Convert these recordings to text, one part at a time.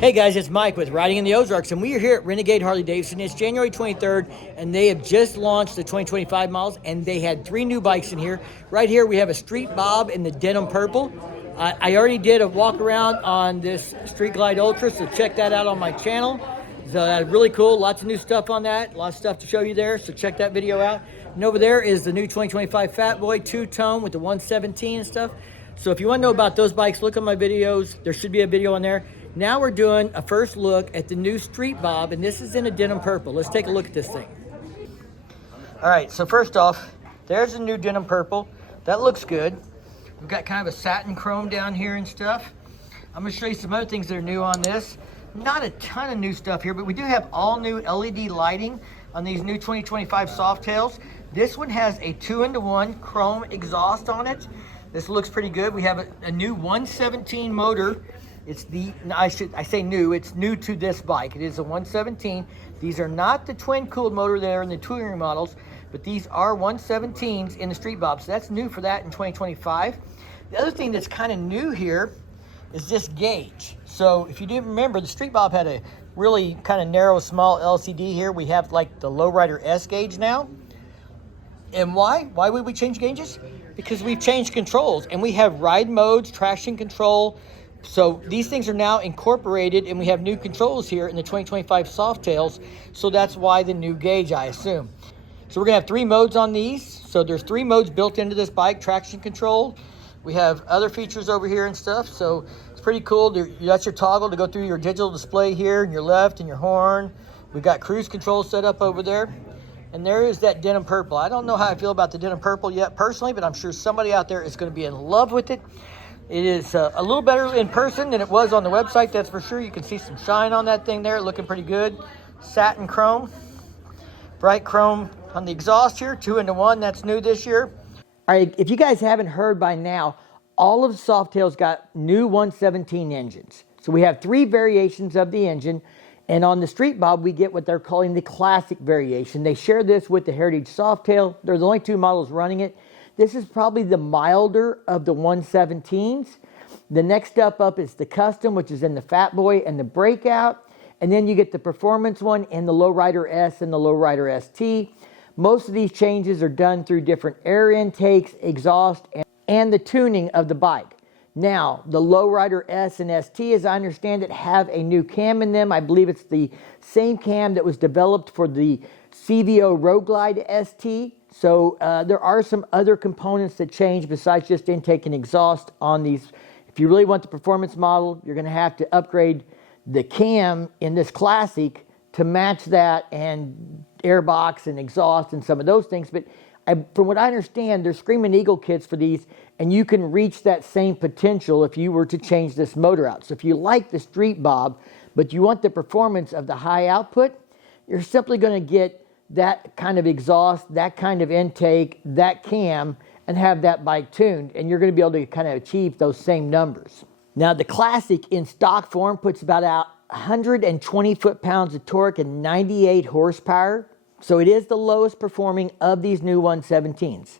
Hey guys, it's Mike with Riding in the Ozarks, and we are here at Renegade Harley Davidson. It's January 23rd, and they have just launched the 2025 models, and they had 3 new bikes in here. Right here, we have a Street Bob in the denim purple. I already did a walk around on this Street Glide Ultra, so check that out on my channel. So that's really cool. Lots of new stuff on that. Lots of stuff to show you there, so check that video out. And over there is the new 2025 Fat Boy 2-tone with the 117 and stuff. So if you want to know about those bikes, look at my videos. There should be a video on there. Now we're doing a first look at the new Street Bob, and this is in a denim purple. Let's take a look at this thing. All right, so first off, there's the new denim purple. That looks good. We've got kind of a satin chrome down here and stuff. I'm gonna show you some other things that are new on this. Not a ton of new stuff here, but we do have all new LED lighting on these new 2025 Softails. This one has a 2-in-1 chrome exhaust on it. This looks pretty good. We have a new 117 motor. It's I say new, it's new to this bike. It is a 117. These are not the twin cooled motor there in the touring models, but these are 117s in the Street Bob. So that's new for that in 2025. The other thing that's kind of new here is this gauge. So if you didn't remember, the Street Bob had a really kind of narrow, small LCD here. We have like the Lowrider S gauge now. And why? Why would we change gauges? Because we've changed controls, and we have ride modes, traction control. So these things are now incorporated, and we have new controls here in the 2025 Softails. So that's why the new gauge, I assume. So we're gonna have 3 modes on these. So there's 3 modes built into this bike: traction control. We have other features over here and stuff. So it's pretty cool. That's your toggle to go through your digital display here, and your left and your horn. We've got cruise control set up over there. And there is that denim purple. I don't know how I feel about the denim purple yet personally, but I'm sure somebody out there is going to be in love with it. It is a little better in person than it was on the website, that's for sure. You can see some shine on that thing there, looking pretty good. Satin chrome, bright chrome on the exhaust here, 2-in-1, that's new this year. All right, if you guys haven't heard by now, all of the Softails got new 117 engines. So we have 3 variations of the engine. And on the Street Bob, we get what they're calling the classic variation. They share this with the Heritage Softail. They're the only 2 models running it. This is probably the milder of the 117s. The next step up is the Custom, which is in the Fat Boy and the Breakout. And then you get the Performance one and the Lowrider S and the Lowrider ST. Most of these changes are done through different air intakes, exhaust, and the tuning of the bike. Now, the Lowrider S and ST, as I understand it, have a new cam in them. I believe it's the same cam that was developed for the CVO Road Glide ST. So there are some other components that change besides just intake and exhaust on these. If you really want the performance model, you're going to have to upgrade the cam in this Classic to match that, and airbox and exhaust and some of those things. But from what I understand, there's Screaming Eagle kits for these, and you can reach that same potential if you were to change this motor out. So if you like the Street Bob, but you want the performance of the high output, you're simply going to get that kind of exhaust, that kind of intake, that cam, and have that bike tuned, and you're going to be able to kind of achieve those same numbers. Now, the Classic in stock form puts about 120 foot-pounds of torque and 98 horsepower. So it is the lowest performing of these new 117s.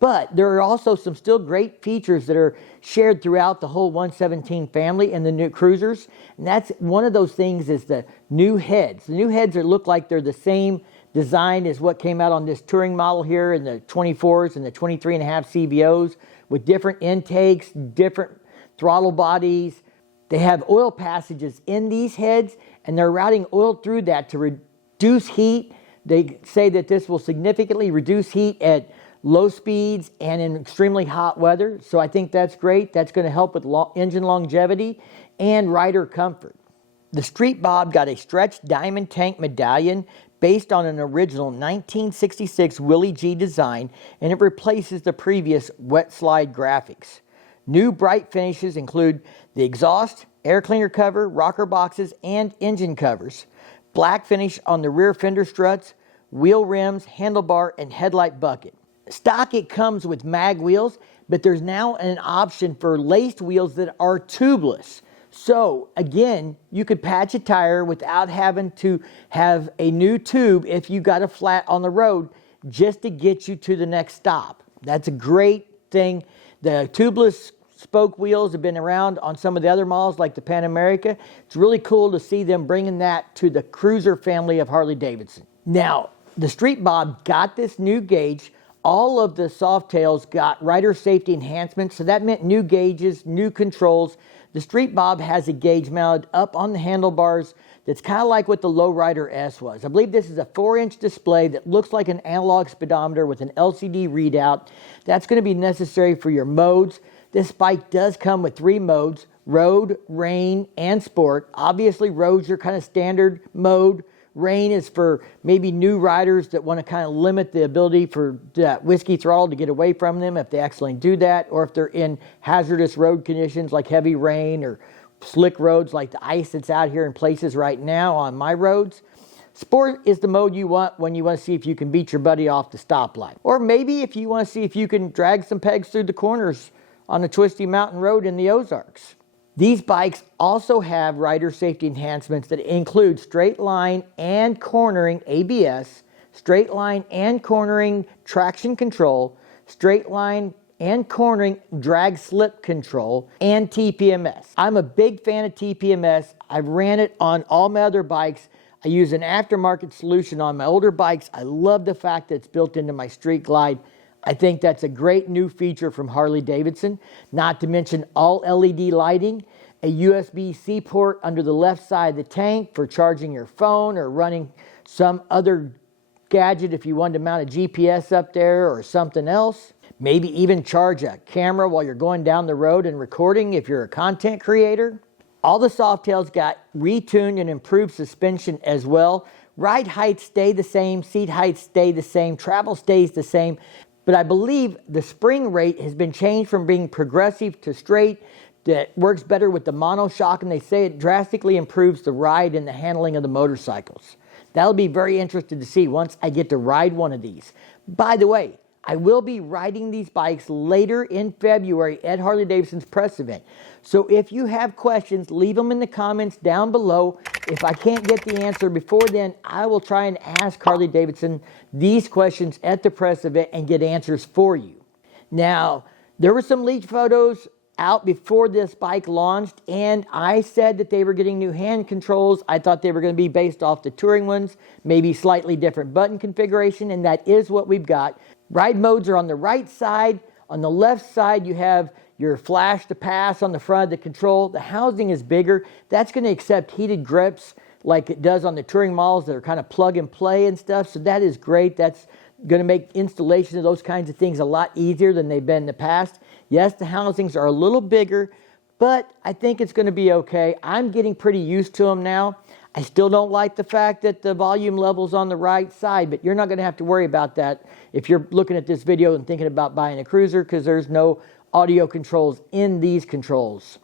But there are also some still great features that are shared throughout the whole 117 family and the new cruisers. And that's one of those things is the new heads. The new heads look like they're the same design as what came out on this touring model here in the 24s and the 23.5 CVOs, with different intakes, different throttle bodies. They have oil passages in these heads, and they're routing oil through that to reduce heat. They say that this will significantly reduce heat at low speeds and in extremely hot weather. So I think that's great. That's going to help with engine longevity and rider comfort. The Street Bob got a stretched diamond tank medallion based on an original 1966 Willie G design, and it replaces the previous wet slide graphics. New bright finishes include the exhaust, air cleaner cover, rocker boxes, and engine covers. Black finish on the rear fender struts, wheel rims, handlebar, and headlight bucket. Stock, it comes with mag wheels, but there's now an option for laced wheels that are tubeless. So again, you could patch a tire without having to have a new tube if you got a flat on the road, just to get you to the next stop. That's a great thing. The tubeless spoke wheels have been around on some of the other models like the Pan America. It's really cool to see them bringing that to the cruiser family of Harley Davidson. Now, the Street Bob got this new gauge. All of the Softails got rider safety enhancements, so that meant new gauges, new controls. The Street Bob has a gauge mounted up on the handlebars that's kind of like what the Lowrider S was. I believe this is a 4-inch display that looks like an analog speedometer with an LCD readout. That's going to be necessary for your modes. This bike does come with 3 modes: road, rain, and sport. Obviously, road's your kind of standard mode. Rain is for maybe new riders that want to kind of limit the ability for that whiskey throttle to get away from them if they accidentally do that, or if they're in hazardous road conditions like heavy rain or slick roads like the ice that's out here in places right now on my roads. Sport is the mode you want when you want to see if you can beat your buddy off the stoplight. Or maybe if you want to see if you can drag some pegs through the corners on a twisty mountain road in the Ozarks. These bikes also have rider safety enhancements that include straight line and cornering ABS, straight line and cornering traction control, straight line and cornering drag slip control, and TPMS. I'm a big fan of TPMS. I've ran it on all my other bikes. I use an aftermarket solution on my older bikes. I love the fact that it's built into my Street Glide. I think that's a great new feature from Harley Davidson, not to mention all LED lighting, a USB-C port under the left side of the tank for charging your phone or running some other gadget if you wanted to mount a GPS up there or something else. Maybe even charge a camera while you're going down the road and recording if you're a content creator. All the Softails got retuned and improved suspension as well. Ride heights stay the same, seat heights stay the same, travel stays the same. But I believe the spring rate has been changed from being progressive to straight. That works better with the monoshock, and they say it drastically improves the ride and the handling of the motorcycles. That'll be very interesting to see once I get to ride one of these. By the way, I will be riding these bikes later in February at Harley Davidson's press event. So if you have questions, leave them in the comments down below. If I can't get the answer before then, I will try and ask Harley Davidson these questions at the press event and get answers for you. Now, there were some leaked photos out before this bike launched, and I said that they were getting new hand controls. I thought they were going to be based off the touring ones, maybe slightly different button configuration, and that is what we've got. Ride modes are on the right side. On the left side, you have your flash to pass on the front of the control. The housing is bigger. That's going to accept heated grips like it does on the touring models that are kind of plug and play and stuff. So that is great. That's going to make installation of those kinds of things a lot easier than they've been in the past. Yes, the housings are a little bigger, but I think it's going to be okay. I'm getting pretty used to them now. I still don't like the fact that the volume level's on the right side, but you're not going to have to worry about that if you're looking at this video and thinking about buying a cruiser, because there's no audio controls in these controls.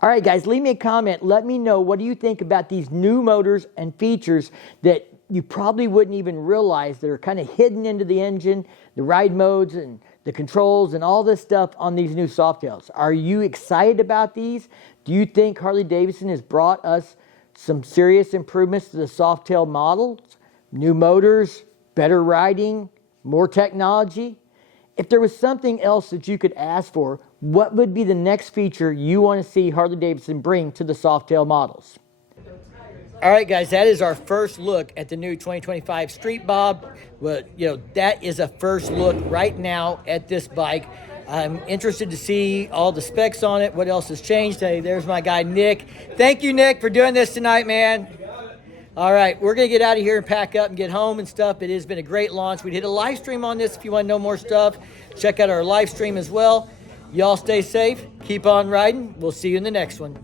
All right, guys, leave me a comment. Let me know, what do you think about these new motors and features that you probably wouldn't even realize that are kind of hidden into the engine, the ride modes and the controls and all this stuff on these new Softails. Are you excited about these? Do you think Harley Davidson has brought us some serious improvements to the Softail models? New motors, better riding, more technology? If there was something else that you could ask for, what would be the next feature you want to see Harley Davidson bring to the Softail models? All right, guys, that is our first look at the new 2025 Street Bob. Well, that is a first look right now at this bike. I'm interested to see all the specs on it, what else has changed. Hey, there's my guy, Nick. Thank you, Nick, for doing this tonight, man. All right, we're going to get out of here and pack up and get home and stuff. It has been a great launch. We did a live stream on this. If you want to know more stuff, check out our live stream as well. Y'all stay safe. Keep on riding. We'll see you in the next one.